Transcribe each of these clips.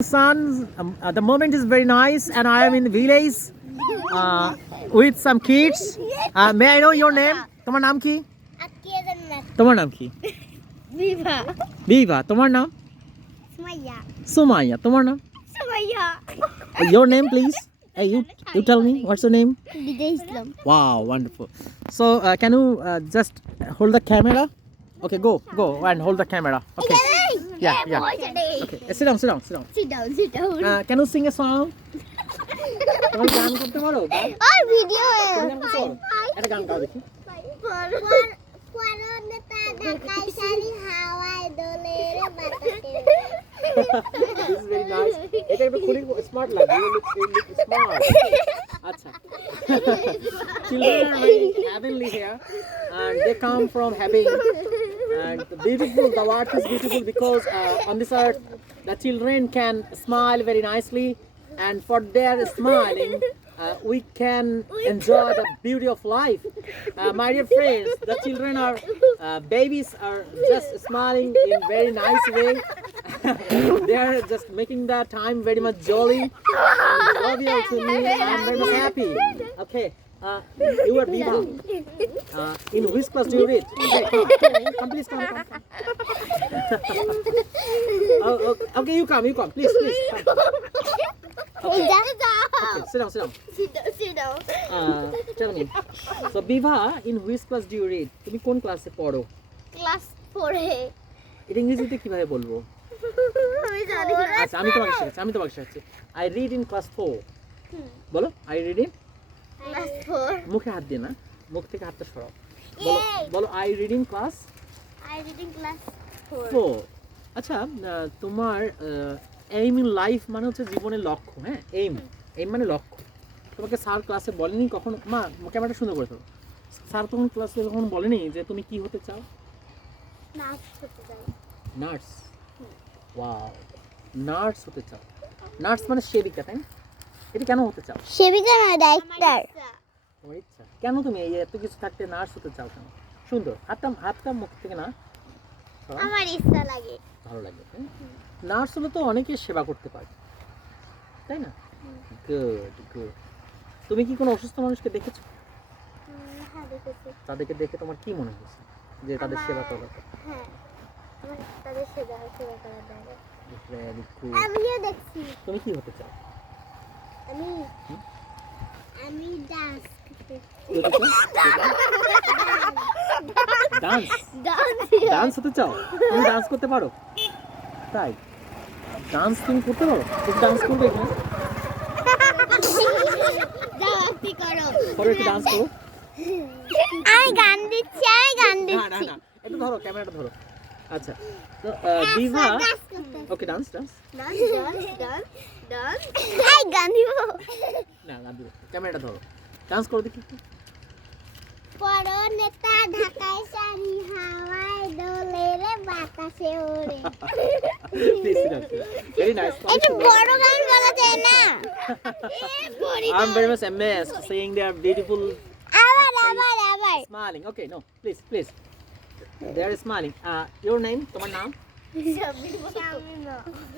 Sun, the moment is very nice, and I am in the village with some kids. May I know your name? তোমার নাম কি? তোমার নাম কি? বিভা। বিভা। তোমার নাম? সুমাইয়া। সুমাইয়া। তোমার নাম? Sumaiya. Your name, please. Hey, you tell me. What's your name? Bijoy Islam. Wow, wonderful. So, can you just hold the camera? Okay, go and hold the camera. Okay. Yeah. Okay, sit down. Sit down. Can you sing a song? তোমার গান করতে পারো? আর video একটা গান গাও দেখি। পরনেতা ঢাকায় শাড়ি হাওয়ায় দোলে রে বাতাসে। This is very nice. এটা একটু খুবই স্মার্ট লাগে। You look smart. আচ্ছা। Children are very heavenly here, and they come from heaven. And the earth is beautiful because on this earth, the children can smile very nicely, and for their smiling, we can enjoy the beauty of life. My dear friends, the children are babies are just smiling in very nice way. They are just making the time very much jolly and jovial to me. I'm very much happy. Okay, you are Viva. In which class do you read? Okay, come, please come. Okay, you come, please come. Okay, sit down. Sit down. Tell me. So, Viva, in which class do you read? তুমি কোন ক্লাসে পড়ো? Class 4 এ। এটা ইংরেজিতে কিভাবে বলবো? আমি জানি না। আচ্ছা, আমি তোমাকে শেখাচ্ছি। I read in class 4. বলো, I read in ক্লাস 4। মুখে হাত দিয়ে না, মুখ থেকে হাতটা সরাও। বলো I read in class I reading class 4। 4. আচ্ছা, তোমার aim in life মানে হচ্ছে জীবনের লক্ষ্য, হ্যাঁ? aim মানে লক্ষ্য। তোমাকে স্যার ক্লাসে বলেনি কখনো? মা, ক্যামেরাটা সুন্দর করে দাও। স্যার তখন ক্লাসে কখনো বলেনি যে তুমি কি হতে চাও? নার্স হতে চাই। নার্স। ওয়াও, নার্স হতে চাও। নার্স মানে সেবিকা, তাই না? এটা কেন হতে চাও? সেবিকা না, ডাক্তার। তোমার ইচ্ছা। কেন তুমি এই এত কিছু থাকতে নার্স হতে চাও কেন? সুন্দর। হাতটা মুখ থেকে না সরাও। আমার ইচ্ছা লাগে। ভালো লাগে। নার্স হলে তো অনেকে সেবা করতে পারে, তাই না? গুড। তুমি কি কোনো অসুস্থ মানুষকে দেখেছো? হ্যাঁ, দেখেছি। তাদেরকে দেখে তোমার কি মনে হয়েছে যে তাদের সেবা করা দরকার? হ্যাঁ, আমার তাদের সেবা করা দরকার। Very good. আমিও দেখছি। তুমি কি হতে চাও? আমি ডান্স করতে। ডান্স হতে চাও? তুমি ডান্স করতে পারো? তাই? ডান্স তুমি করতে পারো? তুমি ডান্স করবে এখানে? ডান্সই করো। একটু ডান্স করো। আমি গান দিচ্ছি। না, এটা ধরো, ক্যামেরাটা ধরো। আচ্ছা, তো দিভা, ওকে, ডান্স। ডান্স। এই গান দিব। না, দিব। ক্যামেরাটা ধরো, ডান্স করো দেখি। পরনেতা ঢাকায় শাড়ি হাওয়ায় দোলে রে বাতাসে ওড়ে। Very nice. একটু বড় গান বলা যায় না? I'm very much amazed seeing their beautiful আবার smiling. Okay, no, please. They are smiling. Your name? তোমার নাম?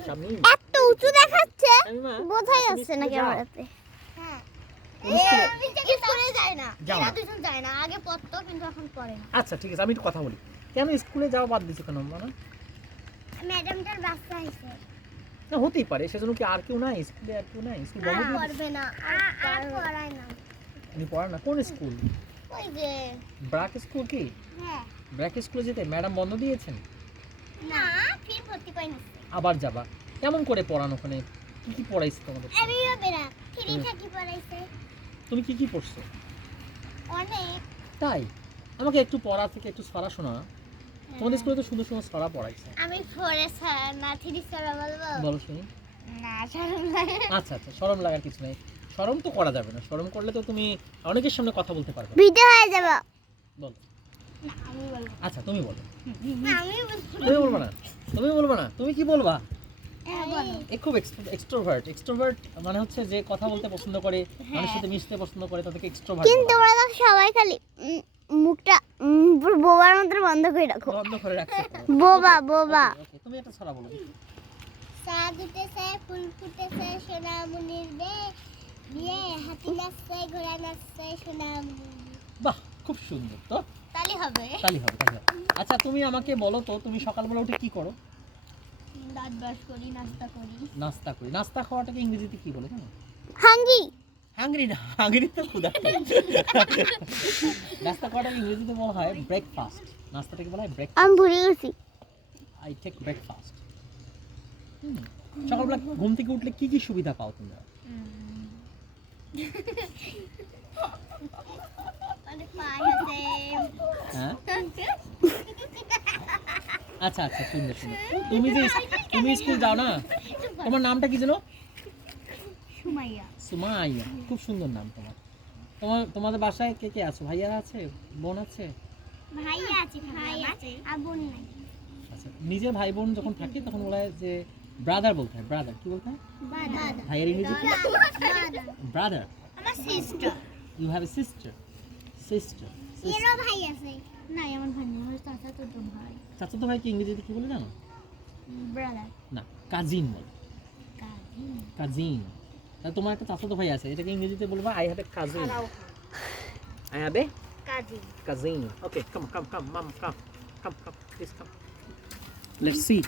শামিম। এত উঁচু দেখাচ্ছে, শামিমা, বোঝাই যাচ্ছে না ক্যামেরাতে। হ্যাঁ, আমি স্কুলে যাই না। এরা দুজন যায় না, আগে পড়তো কিন্তু এখন পড়ে না। আচ্ছা, ঠিক আছে, আমি একটু কথা বলি। কেন স্কুলে যাওয়া বাদ দিছো কেন? মানে ম্যাডামটার বাচ্চা হইছে। না, হতেই পারে, সেজন্য কি আর কেউ নাই স্কুলে? আর কেউ নাই স্কুল বন্ধ করে পড়বে না, আর পড়ায় না। উনি পড়ান না? কোন স্কুল? ওই যে ব্র্যাক স্কুল। কি হ্যাঁ, ব্র্যাক স্কুলে যেতে ম্যাডাম বন্ধ দিয়েছেন? না, ফ্রি ভর্তি পাই না। আবার যাবা? কেমন করে পড়ানো ওখানে? কি পড়াইছে তোমাদের? আমিও বেরা ফ্রি থাকি পড়াইছে। তুমি কি পড়ছো? অনেক। তাই? আমাকে একটু পড়া থেকে একটু ছড়া শোনা। তোমাদের স্কুলে তো সুন্দর ছড়া পড়াইছে। আমি ফোরে না থ্রি ছড়া বলবো? বলো শুনি। না, শরম লাগে। আচ্ছা, শরম লাগার কিছু নাই। শরম তো করা যাবে না। শরম করলে তো তুমি অনেকের সামনে কথা বলতে পারবে না। ভিডিও হয়ে যাবে। বলো। না, আমি বলবো। আচ্ছা, তুমি বলো। না, আমি বলবো। তুমি বলবা না। তুমি কি বলবা? বলো। এ খুব এক্সট্রোভার্ট মানে হচ্ছে যে কথা বলতে পছন্দ করে, মানুষের সাথে মিশতে পছন্দ করে, তাদেরকে এক্সট্রোভার্ট। কিন্তু ওরা তো সবাই খালি মুখটা বোবার মতো বন্ধ করে রাখো। বন্ধ করে রাখছে। বোবা। তুমি একটা ছড়া বলো। চাঁদ উঠেছে ফুল ফুটেছে সোনামণির বিয়ে হাতি নাচছে ঘোড়া নাচছে সোনামণির বাহ, খুব সুন্দর। তো তালি হবে তালি হবে, তালি হবে। আচ্ছা তুমি আমাকে বলো তো, তুমি সকালবেলা উঠে কি করো? দাঁত ব্রাশ করি নাস্তা করি নাস্তা করি। নাস্তা খাওয়াটাকে ইংরেজিতে কি বলে জানো? হাঙ্গি হাঙ্গরি না, হাঙ্গরি তো ক্ষুধার্ত। নাস্তা খাওয়াটাকে ইংরেজিতে বলা হয় ব্রেকফাস্ট। নাস্তাটাকে বলা হয় ব্রেক। আমি ভুলে গেছি আই টেক ব্রেকফাস্ট। সকালবেলা ঘুম থেকে উঠলে কি কি সুবিধা পাও তোমরা? হ্যাঁ, আচ্ছা আচ্ছা, সুন্দর সুন্দর। তুমি স্কুল যাও না? তোমার নামটা কি জানো? সুমাইয়া সুমাইয়া, খুব সুন্দর নাম তোমার। তোমাদের বাসায় কে কে আছে? ভাইয়া আছে, বোন আছে? ভাইয়া আছে ভাই আছে আর বোন নাই আচ্ছা, নিজের ভাই বোন যখন থাকে তখন বলা হয় যে ব্রাদার বলতে হয়। ব্রাদার কি বলতে হয়? ভাইয়ের ইংরেজি কি? ব্রাদার। আমার sister you have a sister. Sister. এরও ভাই আছে না আমার ভাই নেই আমার চাচাতো ভাই চাচাতো ভাইকে ইংরেজিতে কি বলে জানো? ব্রাদার না, কাজিন বলে। Cousin cousin. তাহলে তোমার একটা চাচাতো ভাই আছে, এটাকে ইংরেজিতে বলবা I have a cousin. I have a cousin cousin. Okay, come, mom, come, please come. Let's see.